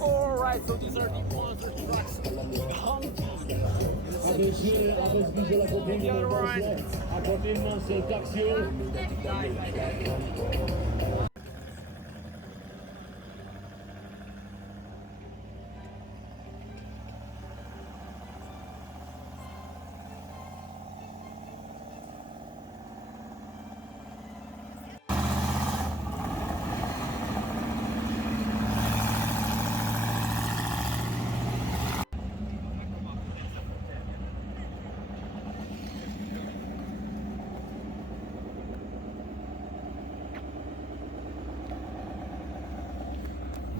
Alright, so these are the monster trucks. Aby zbliżyła kupienie na wozie, a potem monster taxiu.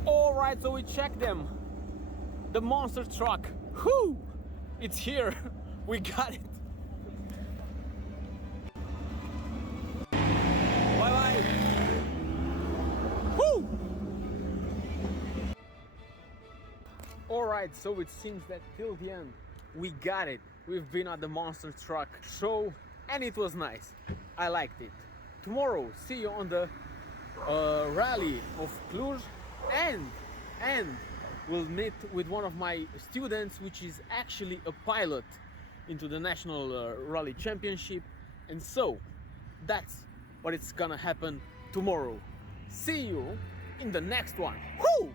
Alright, so we checked them. The monster truck. Whoo! It's here. We got it. Bye bye. Whoo! Alright, so it seems that till the end we got it. We've been at the monster truck show and it was nice. I liked it. Tomorrow, see you on the rally of Cluj, and we'll meet with one of my students, which is actually a pilot into the national rally championship. And so that's what it's gonna happen tomorrow. See you in the next one. Woo!